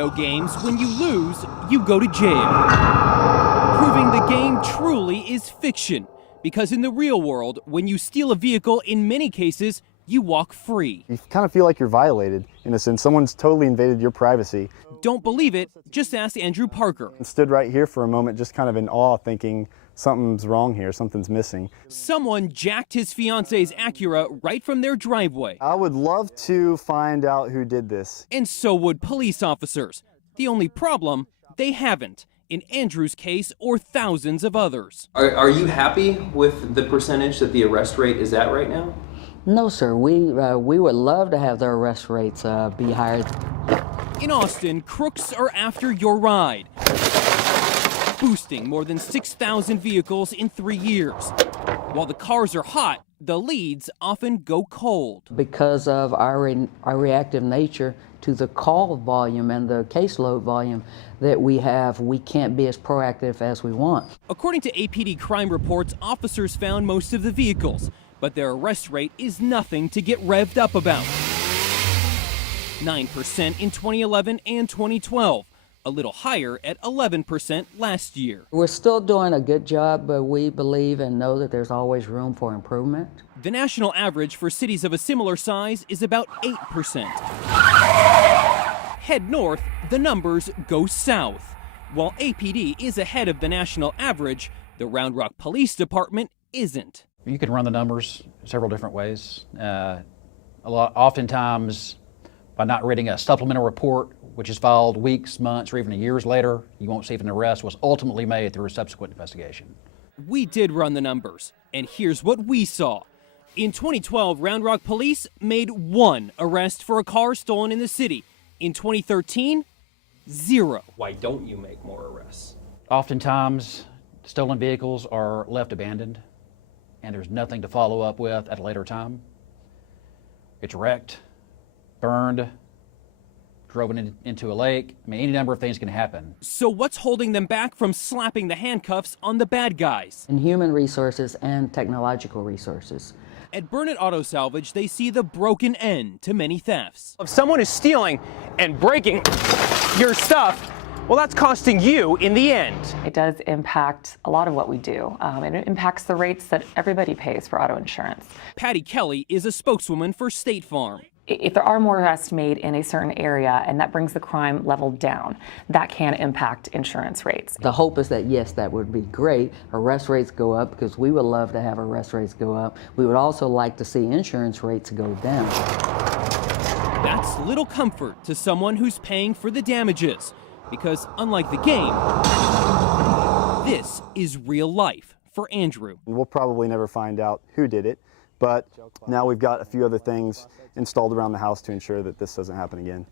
video games, when you lose, you go to jail. Proving the game truly is fiction, because in the real world, when you steal a vehicle, in many cases, you walk free. You kind of feel like you're violated, in a sense. Someone's totally invaded your privacy. Don't believe it? Just ask Andrew Parker. I stood right here for a moment, just kind of in awe, thinking something's wrong here, something's missing. Someone jacked his fiance's Acura right from their driveway. I would love to find out who did this. And so would police officers. The only problem, they haven't, in Andrew's case or thousands of others. Are you happy with the percentage that the arrest rate is at right now? No, sir. We would love to have the arrest rates be higher. In Austin, crooks are after your ride, boosting more than 6,000 vehicles in 3 years. While the cars are hot, the leads often go cold. Because of our reactive nature to the call volume and the caseload volume that we have, we can't be as proactive as we want. According to APD crime reports, officers found most of the vehicles, but their arrest rate is nothing to get revved up about. 9% in 2011 and 2012, a little higher at 11% last year. We're still doing a good job, but we believe and know that there's always room for improvement. The national average for cities of a similar size is about 8%. Head north, the numbers go south. While APD is ahead of the national average, the Round Rock Police Department isn't. You can run the numbers several different ways. Oftentimes, by not reading a supplemental report, which is filed weeks, months, or even years later, you won't see if an arrest was ultimately made through a subsequent investigation. We did run the numbers, and here's what we saw. In 2012, Round Rock Police made 1 arrest for a car stolen in the city. In 2013, 0. Why don't you make more arrests? Oftentimes, stolen vehicles are left abandoned, and there's nothing to follow up with at a later time. It's wrecked, burned, driven into a lake. I mean, any number of things can happen. So what's holding them back from slapping the handcuffs on the bad guys? In human resources and technological resources. At Burnett Auto Salvage, they see the broken end to many thefts. If someone is stealing and breaking your stuff, well, that's costing you in the end. It does impact a lot of what we do, and it impacts the rates that everybody pays for auto insurance. Patty Kelly is a spokeswoman for State Farm. If there are more arrests made in a certain area and that brings the crime level down, that can impact insurance rates. The hope is that, yes, that would be great. Arrest rates go up because we would love to have arrest rates go up. We would also like to see insurance rates go down. That's little comfort to someone who's paying for the damages, because unlike the game, this is real life for Andrew. We'll probably never find out who did it, but now we've got a few other things installed around the house to ensure that this doesn't happen again.